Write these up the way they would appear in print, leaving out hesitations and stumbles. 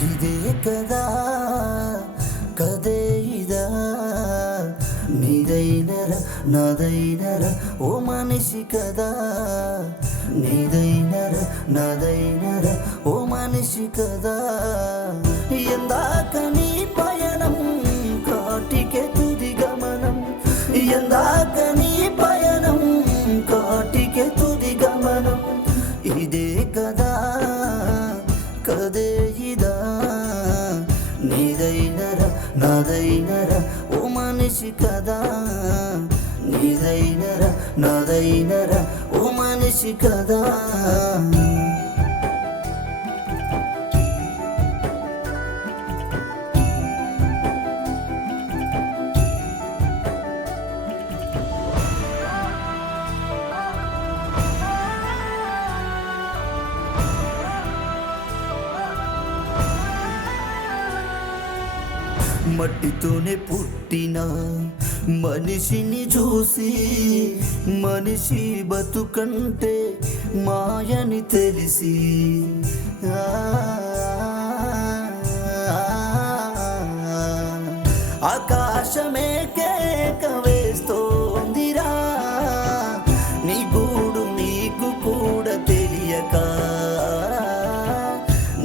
ఇదే కదా కదే ఇదా నీదైనరా నాదైనరా ఓ మనిషి కదా నీదైనరా నాదైనరా ఓ మనిషి కదా ఎందాక నీ పయనం కాటికే తుది గమనం ఎందాక నీ పయనం కాటికే తుది గమనం ఇదే కదా కదే ఇదా నీదైనరా నాదైనరా ఓ మనిషి కదా నీదైనరా నాదైనరా ఓ మనిషి కదా మట్టితోనే పుట్టిన మనిషిని చూసి మనిషి బతుకంటే మాయని తెలిసి ఆకాశమే కేక వేస్తోందిరా నీ గూడు నీకు కూడా తెలియక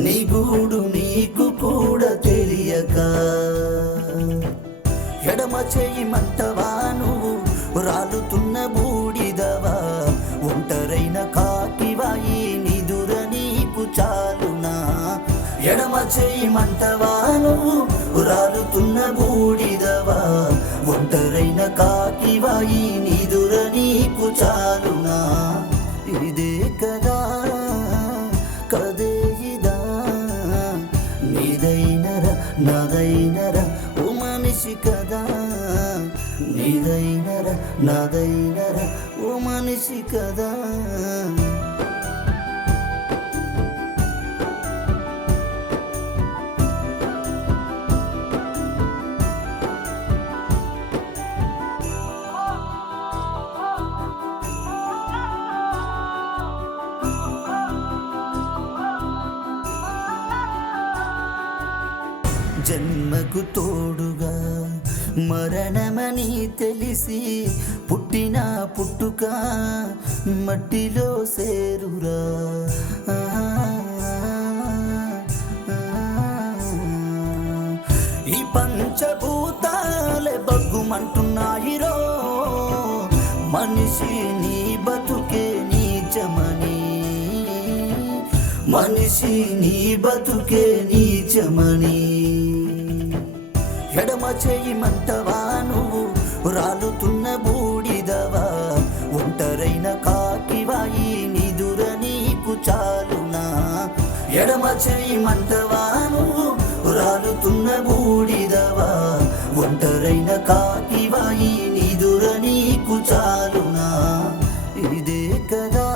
నీ గూడు నీకు కూడా తెలియక ఎడమ చేయి మంటవా నువ్వు రాలుతున్న బూడిదవా ఒంటరైన కాకివాయి నిదుర నీకు చాలునా ఎడమ చేయి మంటవా నువ్వు రాలుతున్న బూడిదవా ఒంటరైన కాకివాయి నిదుర నీకు చాలునా ఇదే కదా కదే ఇదా నీదైనరా నాదైనరా ఓ మనిషి కదా నీదైనరా నాదైనరా ఓ మనిషి కదా జన్మకు తోడుగా మరణమని తెలిసి పుట్టిన పుట్టుక మట్టిలో సేరురా ఈ పంచభూతాలే బగ్గుమంటున్నాయిరో మనిషి నీ బతుకే నీచమని మనిషి నీ బతుకే నీచమని ఎడమ చేయి మంటవా నువ్వు రాలుతున్న బూడిదవా ఒంటరైన కాకివాయి నిదుర నీకు చాలునా ఎడమ చేయి మంటవా నువ్వు రాలుతున్న బూడిదవా ఒంటరైన కాకివాయి నిదుర నీకు చాలునా ఇదే కదా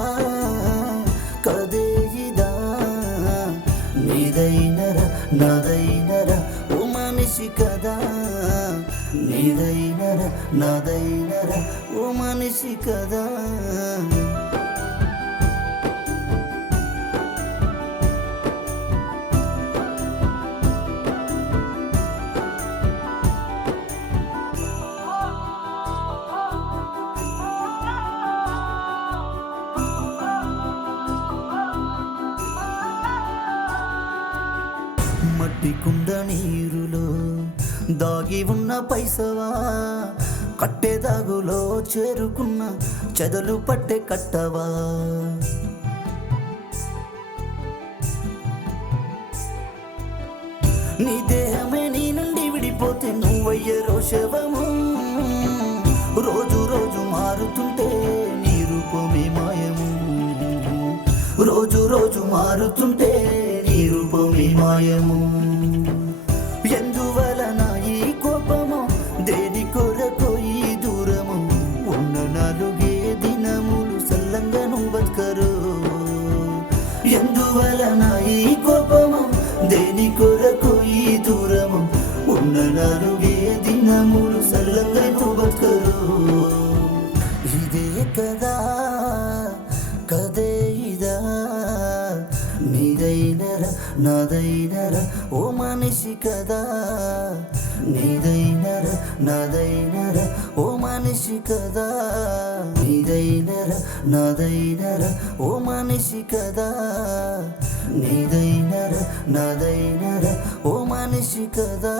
కదే ఇదా నీదైనరా నాదైనరా ఓ మనిషి కదా నీదైనరా నాదైనరా ఓ మనిషి కదా మట్టి కుండ నీరులో దాగి ఉన్న పైసవా కట్టెదాగులో చేరుకున్న చెదలు పట్టే కట్టవా నీ దేహమే నీ నుండి విడిపోతే నువ్వయ్యరో శవము రోజు రోజు మారుతుంటే నీ రూపమే మాయము రోజు రోజు మారుతుంటే నీ రూపమే మాయము ఎందువలన ఈ కోపము దేని కొరకు ఈ దూరము ఉన్న నాలుగే దినములు సల్లంగను బతుకరు ఎందువలన ఈ కోపము దేని కొరకు ఈ దూరము ఉన్న నాలుగే దినములు సల్లంగను బతుకరు ఇదే కదా కదే ఇదా నీదై నీదైనరా నాదైనరా ఓ మనిషి కదా, నీదైనరా నాదైనరా ఓ మనిషి కదా, నీదైనరా నాదైనరా ఓ మనిషి కదా, నీదైనరా నాదైనరా ఓ మనిషి కదా.